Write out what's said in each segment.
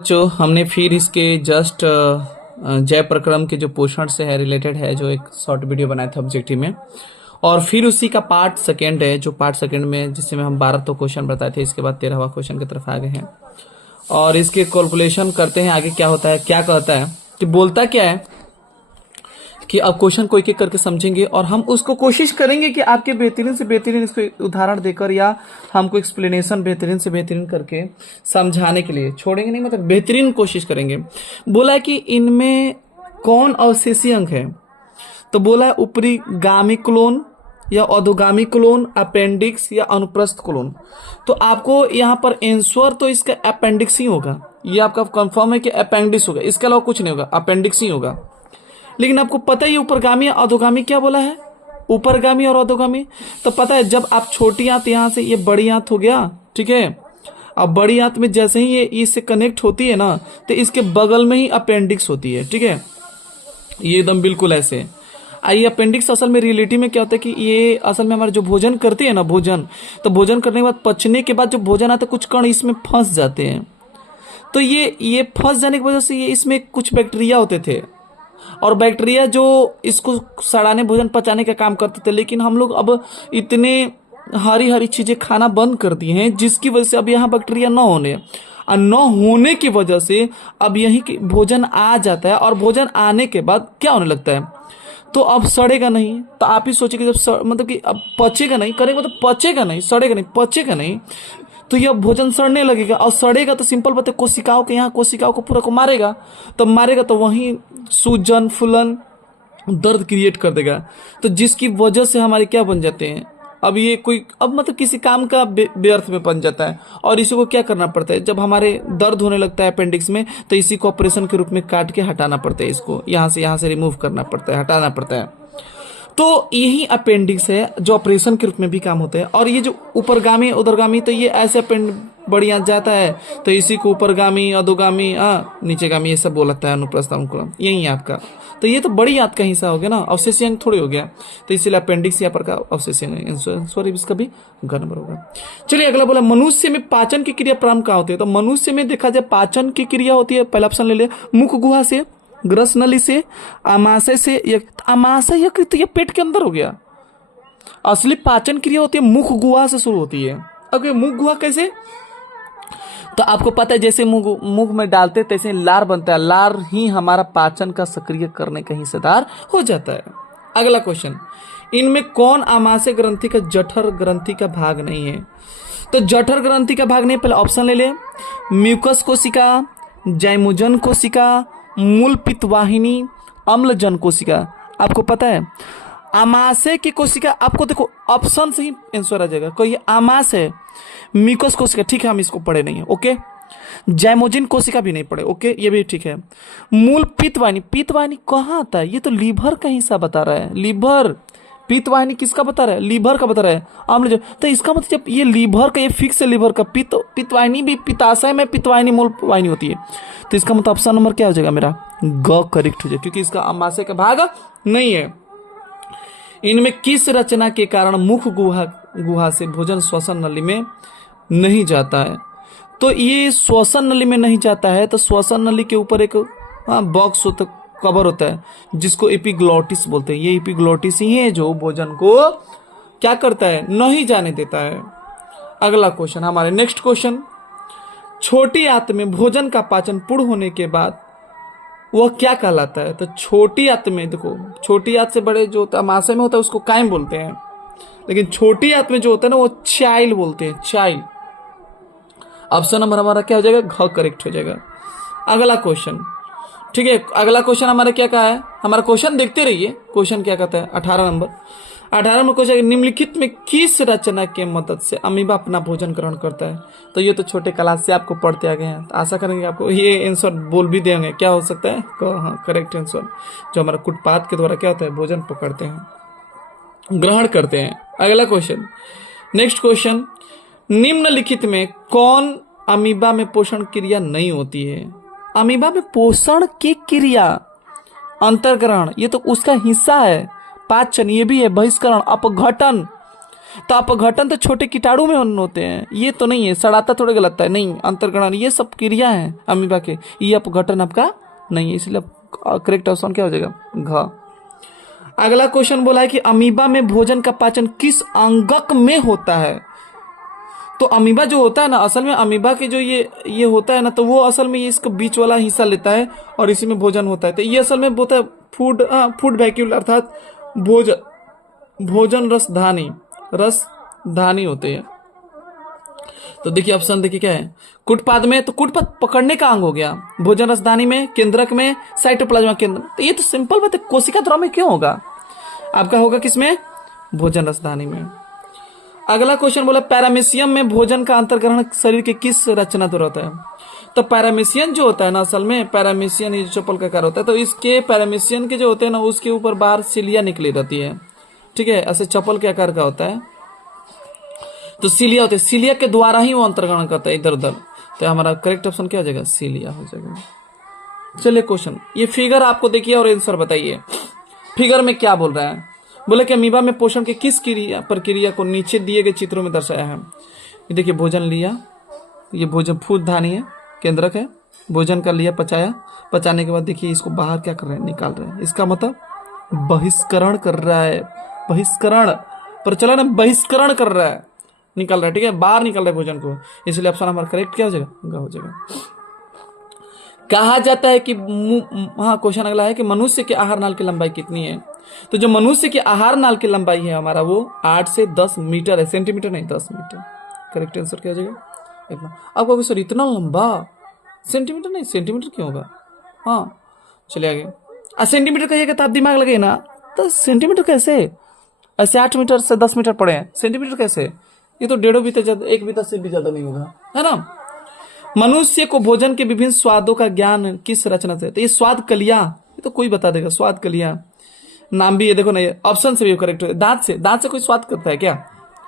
जो हमने फिर इसके जस्ट जय प्रक्रम के जो पोषण से है रिलेटेड है जो एक शॉर्ट वीडियो बनाया था ऑब्जेक्टिव में। और फिर उसी का पार्ट सेकेंड है जो पार्ट सेकेंड में जिसमें हम 12 तो क्वेश्चन बताए थे, इसके बाद 13वां क्वेश्चन की तरफ आ गए हैं और इसके कैलकुलेशन करते हैं आगे क्या होता है, क्या कहता है कि बोलता क्या है कि अब क्वेश्चन को एक एक करके समझेंगे और हम उसको कोशिश करेंगे कि आपके बेहतरीन से बेहतरीन इसको उदाहरण देकर या हमको एक्सप्लेनेशन बेहतरीन से बेहतरीन करके समझाने के लिए छोड़ेंगे नहीं, मतलब बेहतरीन कोशिश करेंगे। बोला है कि इनमें कौन अवशेषी अंग है, तो बोला है ऊपरी गामी क्लोन या अधोगामी क्लोन, अपेंडिक्स या अनुप्रस्थ क्लोन। तो आपको यहाँ पर आंसर तो इसका अपेंडिक्स ही होगा, ये आपका कंफर्म है कि अपेंडिक्स होगा, इसके अलावा कुछ नहीं होगा, अपेंडिक्स ही होगा। लेकिन आपको पता ही ऊपरगामी या अधोगामी क्या बोला है, ऊपरगामी और अधोगामी। तो पता है जब आप छोटी आंत यहां से ये बड़ी आंत हो गया, ठीक है, अब बड़ी आंत में जैसे ही ये इससे कनेक्ट होती है ना तो इसके बगल में ही अपेंडिक्स होती है, ठीक है, ये एकदम बिल्कुल ऐसे। ये अपेंडिक्स असल में रियलिटी में क्या होता है कि ये असल में हमारे जो भोजन करते हैं ना, भोजन, तो भोजन करने के बाद पचने के बाद जो भोजन आता है कुछ कण इसमें फंस जाते हैं। तो ये फंस जाने की वजह से ये इसमें कुछ बैक्टीरिया होते थे और बैक्टीरिया जो इसको सड़ाने भोजन पचाने का काम करते थे। लेकिन हम लोग अब इतने हरी हरी चीजें खाना बंद कर दिए हैं जिसकी वजह से अब यहाँ बैक्टीरिया न होने की वजह से अब यही भोजन आ जाता है और भोजन आने के बाद क्या होने लगता है, तो अब सड़ेगा नहीं। तो आप ही सोचिए कि जब मतलब कि अब पचेगा नहीं, करेगा मतलब पचेगा नहीं, सड़ेगा नहीं, पचेगा नहीं, तो यह भोजन सड़ने लगेगा और सड़ेगा तो सिंपल बात है कोशिकाओं के यहाँ कोशिकाओं को पूरा को मारेगा, तो मारेगा तो वहीं सूजन फूलन दर्द क्रिएट कर देगा। तो जिसकी वजह से हमारे क्या बन जाते हैं, अब ये कोई अब मतलब किसी काम का व्यर्थ में बन जाता है। और इसी को क्या करना पड़ता है, जब हमारे दर्द होने लगता है अपेंडिक्स में तो इसी को ऑपरेशन के रूप में काट के हटाना पड़ता है, इसको यहाँ से रिमूव करना पड़ता है, हटाना पड़ता है। तो यही अपेंडिक्स है जो ऑपरेशन के रूप में भी काम होता है। और ये जो ऊपरगामी उधरगामी, तो ये ऐसे बढ़िया जाता है तो इसी को ऊपरगामी अधोगामी नीचेगामी ये सब बोलता है, अनुप्रस्थ अनुक्रम यही है आपका। तो ये तो बड़ी आंत का हिस्सा हो गया ना, अवशेषी अंग थोड़ी हो गया, तो इसीलिए अपेंडिक्स यहाँ पर का अवशेषी अंग, सॉरी इसका भी घ नंबर होगा। चलिए अगला बोला मनुष्य में पाचन की क्रिया प्रारंभ कहाँ होती है। तो मनुष्य में देखा जाए पाचन की क्रिया होती है, पहला ऑप्शन ले ले, मुख गुहा से, ग्रस नली से, आमाशय से। आमाशय तो ये पेट के अंदर हो गया। असली पाचन क्रिया होती है मुख गुहा से शुरू होती है। अगर मुख गुहा कैसे, तो आपको पता है जैसे मुंह में डालते तैसे लार बनता है, लार ही हमारा पाचन का सक्रिय करने का हिस्सेदार हो जाता है। अगला क्वेश्चन, इनमें कौन आमाशय ग्रंथि का जठर ग्रंथि का भाग नहीं है। तो जठर ग्रंथि का भाग नहीं, पहले ऑप्शन ले ले, म्यूकस कोशिका, जैमुजन कोशिका, मूल पित्तवाहिनी, अम्लजन कोशिका। आपको पता है आमाशय की कोशिका, आपको देखो ऑप्शन से ही आंसर आ जाएगा। कोई आमाशय, म्यूकस कोशिका, ठीक है हम इसको पढ़े नहीं है, ओके। जैमोजिन कोशिका भी नहीं पढ़े, ओके ये भी ठीक है। मूल पित्तवाहिनी, पित्तवाहिनी कहाँ आता है, ये तो लीवर का हिस्सा बता रहा है, लीवर। पित्तवाहिनी किसका बता रहा है, लीवर का बता रहा है, अम्लजन। तो इसका मतलब जब ये लीवर का, ये फिक्स है लीवर का, पित्तवाहिनी भी पित्ताशय में पित्तवाहिनी मूल वाहिनी होती है। तो इसका मतलब ऑप्शन नंबर क्या हो जाएगा मेरा, ग करेक्ट हो जाएगा, क्योंकि इसका आमाशय का भाग नहीं है। इनमें किस रचना के कारण मुख गुहा से भोजन श्वसन नली में नहीं जाता है। तो ये श्वसन नली में नहीं जाता है, तो श्वसन नली के ऊपर एक बॉक्स होता, कवर होता है जिसको एपिग्लॉटिस बोलते हैं। ये एपिग्लॉटिस ही है जो भोजन को क्या करता है, नहीं जाने देता है। अगला क्वेश्चन हमारे नेक्स्ट क्वेश्चन, छोटी आंत में भोजन का पाचन पूर्ण होने के बाद वह क्या कहलाता है। तो छोटी आंत में देखो, छोटी आंत से बड़े जो आमाशय में होता है उसको कायम बोलते हैं, लेकिन छोटी आंत में जो होता है ना वो चाइल्ड बोलते हैं, चाइल्ड। ऑप्शन नंबर हमारा क्या हो जाएगा, घ करेक्ट हो जाएगा। अगला क्वेश्चन, ठीक है, अगला क्वेश्चन हमारा क्या कहा है, हमारा क्वेश्चन देखते रहिए, क्वेश्चन क्या कहता है 18 नंबर। 18 नंबर क्वेश्चन, निम्नलिखित में किस रचना के मदद से अमीबा अपना भोजन ग्रहण करता है। तो ये तो छोटे क्लास से आपको पढ़ते आ गए हैं, तो आशा करेंगे आपको ये आंसर बोल भी देंगे, क्या हो सकता है, हाँ करेक्ट आंसर, जो हमारा कुटपात के द्वारा क्या होता है, भोजन पकड़ते हैं, ग्रहण करते हैं। अगला क्वेश्चन, नेक्स्ट क्वेश्चन, निम्नलिखित में कौन अमीबा में पोषण क्रिया नहीं होती है। अमीबा में पोषण की क्रिया, अंतर्ग्रहण ये तो उसका हिस्सा है, पाचन ये भी है, बहिष्करण, अपघटन तो अपघटन तो छोटे कीटाणु में होते हैं, ये तो नहीं है। सड़ाता थोड़े गलत है, नहीं, अंतर्गणन ये सब क्रिया है अमीबा के, ये अपघटन आपका नहीं है, इसलिए करेक्ट ऑप्शन क्या हो जाएगा? घ। अगला क्वेश्चन बोला है कि अमीबा में भोजन का पाचन किस अंगक में होता है? तो अमीबा जो होता है ना, असल में अमीबा के जो ये होता है ना, तो वो असल में ये इसका बीच वाला हिस्सा लेता है और इसी में भोजन होता है। तो ये असल में होता है फूड वैक्यूल, अर्थात भोजन रसधानी होते हैं। तो देखिए ऑप्शन देखिए क्या है, कुटपाद में, तो कुटपाद पकड़ने का अंग हो गया, भोजन रसधानी में, केंद्रक में, साइटोप्लाज्मा केंद्र। तो ये तो सिंपल बात है, कोशिका द्रव में क्यों होगा? आपका होगा किसमें? भोजन रसधानी में। अगला क्वेश्चन बोला पैरामीशियम में भोजन का अंतर्ग्रहण शरीर के किस रचना द्वारा होता है? तो पैरामीशियन जो होता है ना, असल में पैरामीशियन ये चप्पल का आकार होता है, तो इसके पैरामीशियन के जो होते हैं ना, उसके ऊपर बाहर सिलिया निकली रहती है, ठीक है, ऐसे चप्पल के आकार का होता है। तो सिलिया होते हैं, सिलिया के द्वारा ही वो अंतर्ग्रहण करता है इधर उधर। तो हमारा करेक्ट ऑप्शन क्या हो जाएगा? सिलिया हो जाएगा। चलिए क्वेश्चन, ये फिगर आपको देखिए और आंसर बताइए। फिगर में क्या बोल रहा है? बोले कि अमीबा में पोषण के किस प्रक्रिया को नीचे दिए गए चित्रों में दर्शाया है? ये देखिए भोजन लिया, ये भोजन फूड धानी है, केंद्रक है, भोजन का लिया, पचाया, पचाने के बाद देखिए इसको बाहर क्या कर रहे हैं? निकाल रहे हैं। इसका मतलब बहिष्करण कर रहा है, बहिष्करण प्रचलन, बहिष्करण कर रहा है, निकाल रहा है, ठीक है, बाहर निकल रहा है भोजन को। इसलिए ऑप्शन हमारा करेक्ट क्या हो जाएगा? हो जाएगा। कहा जाता है कि हाँ, क्वेश्चन अगला है कि मनुष्य के आहार नाल की लंबाई कितनी है? तो जो मनुष्य की आहार नाल की लंबाई है हमारा, वो 8 से 10 मीटर है, सेंटीमीटर नहीं, 10 मीटर। करेक्ट आंसर क्या हो जाएगा? इतना। आपको अभी सर इतना लंबा, सेंटीमीटर नहीं, सेंटीमीटर क्यों होगा? हाँ, चलिए आगे। सेंटीमीटर कहिएगा तो आप दिमाग लगे ना, तो सेंटीमीटर कैसे? ऐसे 8 मीटर से 10 मीटर पड़े हैं, सेंटीमीटर कैसे? ये तो 1.5 बीता ज्यादा, 1 बीता से भी ज्यादा नहीं होगा, है ना। मनुष्य को भोजन के विभिन्न स्वादों का ज्ञान किस रचना से? तो ये स्वाद कलियां, ये तो कोई बता देगा, स्वाद कलियां नाम भी ये देखो ना, ये ऑप्शन से भी करेक्ट है। दांत से कोई स्वाद करता है क्या?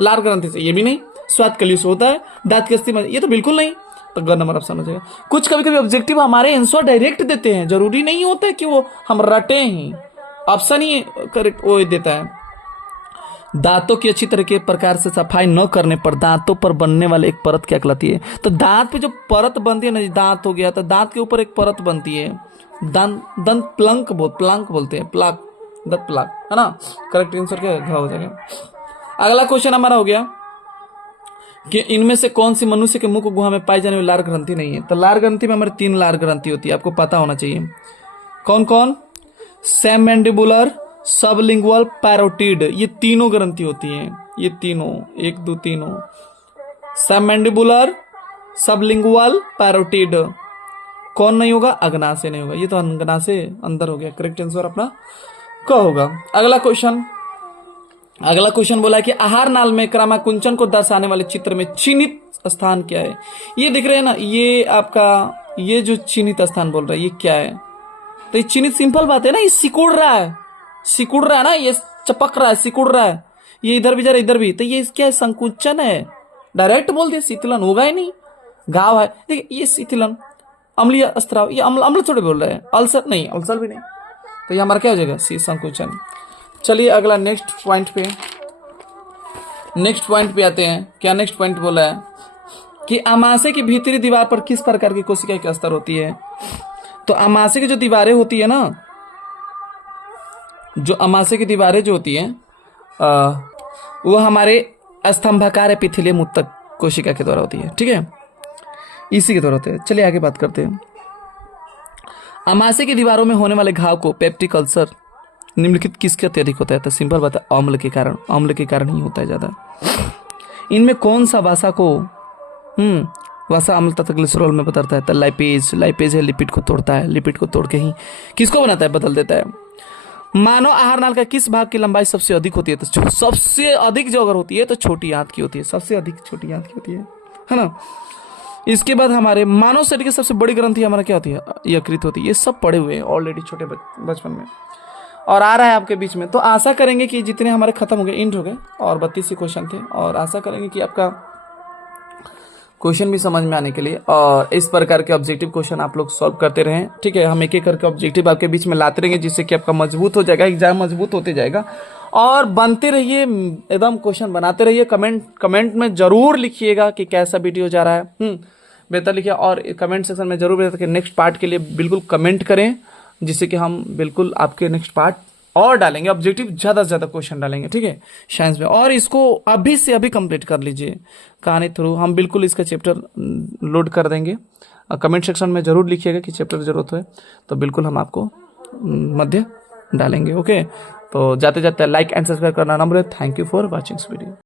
लार ग्रंथि से, ये भी नहीं। स्वाद कलियों से होता है, दांत की अस्थि में, ये तो बिल्कुल नहीं। तो ग नंबर ऑप्शन हो जाएगा। कुछ कभी कभी ऑब्जेक्टिव हमारे आंसर डायरेक्ट देते हैं, जरूरी नहीं होता है कि वो हम रटे ही, ऑप्शन ही करेक्ट वो देता है। दांतों की अच्छी तरह के प्रकार से सफाई न करने पर दांतों पर बनने वाले एक परत क्या कहलाती है? तो दांत पे जो परत बनती है ना, दांत हो गया तो दांत के ऊपर एक परत बनती है, दंत प्लंक बोलते हैं, दंत प्लाक, है ना। करेक्ट आंसर क्या हो जाएगा? अगला क्वेश्चन हमारा हो गया कि इनमें से कौन सी मनुष्य के मुख गुहा में पाई जाने वाली लार ग्रंथि नहीं है? तो लार ग्रंथि में हमारे 3 लार ग्रंथि होती है, आपको पता होना चाहिए। कौन कौन? सेमैंडिबुलर, सबलिंगुअल, पैरोटिड, ये तीनों ग्रंथि होती हैं, ये तीनों, 1 2 तीनों, सेमैंडिबुलर, सबलिंगुअल, पैरोटिड। कौन नहीं होगा? अग्नाशय नहीं होगा, ये तो अग्नाशय अंदर हो गया। करेक्ट आंसर अपना क्या होगा? अगला क्वेश्चन बोला कि आहार नाल में क्रमाकुंचन को दर्शाने वाले चित्र में चिन्हित स्थान क्या है? ये दिख रहे हैं ना, ये आपका ये जो चिन्हित स्थान बोल रहा है, ये क्या है? तो ये चिन्हित सिंपल बात है ना, ये सिकुड़ रहा है ना, ये चपक रहा है, सिकुड़ रहा है, ये इधर भी जा रहा है, इधर भी, तो ये क्या है? संकुचन है। डायरेक्ट बोल दिया शीतलन, होगा ही नहीं, घाव है। देखिए ये शीतलन, अम्लीय स्त्राव, ये अम्ल थोड़े बोल रहे हैं, अल्सर नहीं, अल्सर भी नहीं। तो ये हमारा क्या हो जाएगा? सी, संकुचन। चलिए अगला नेक्स्ट पॉइंट पे आते हैं। क्या नेक्स्ट पॉइंट बोला है कि आमाशय की भीतरी दीवार पर किस प्रकार की कोशिका की स्तर होती है? तो आमाशय की जो दीवारें होती है ना, जो आमाशय की दीवारें जो होती हैं वो हमारे स्तंभाकार एपिथेलियम उत्तक कोशिका के द्वारा होती है, ठीक है, इसी के द्वारा होते हैं। चलिए आगे बात करते हैं। आमाशय की दीवारों में होने वाले घाव को पेप्टिक अल्सर निम्नलिखित किसके अत्यधिक होता है? तो सिंपल बात है, अम्ल के कारण ही होता है ज्यादा। इनमें कौन सा वसा को वसा अम्ल तथा ग्लिसरॉल में बदलता है? तो लाइपेज है, लिपिड को तोड़ता है, लिपिड को तोड़ के ही किसको बनाता है? बदल देता है। मानव आहार नाल का किस भाग की लंबाई सबसे अधिक होती है? तो सबसे अधिक जो अगर होती है तो छोटी आंत की होती है, सबसे अधिक छोटी आंत की होती है ना। इसके बाद हमारे मानव शरीर की सबसे बड़ी ग्रंथि हमारा क्या होती है? यकृत होती है। ये सब पढ़े हुए हैं ऑलरेडी छोटे बचपन में, और आ रहा है आपके बीच में। तो आशा करेंगे कि जितने हमारे खत्म हो गए, इंड हो गए, और 32 क्वेश्चन थे, और आशा करेंगे कि आपका क्वेश्चन भी समझ में आने के लिए और इस प्रकार के ऑब्जेक्टिव क्वेश्चन आप लोग सॉल्व करते रहें, ठीक है। हम एक एक करके ऑब्जेक्टिव आपके बीच में लाते रहेंगे, जिससे कि आपका मजबूत हो जाएगा, एग्जाम मजबूत होते जाएगा और बनते रहिए, एकदम क्वेश्चन बनाते रहिए। कमेंट में जरूर लिखिएगा कि कैसा वीडियो जा रहा है। बेहतर लिखिए, और कमेंट सेक्शन में जरूर बेहतर कि नेक्स्ट पार्ट के लिए बिल्कुल कमेंट करें, जिससे कि हम बिल्कुल आपके नेक्स्ट पार्ट और डालेंगे, ऑब्जेक्टिव ज्यादा से ज्यादा क्वेश्चन डालेंगे, ठीक है, साइंस में। और इसको अभी से अभी कंप्लीट कर लीजिए कहानी थ्रू, हम बिल्कुल इसका चैप्टर लोड कर देंगे। कमेंट सेक्शन में जरूर लिखिएगा कि चैप्टर की जरूरत है, तो बिल्कुल हम आपको मध्य डालेंगे। ओके, तो जाते जाते लाइक एंड सब्सक्राइब करना ना भूलें। Thank you for watching this video.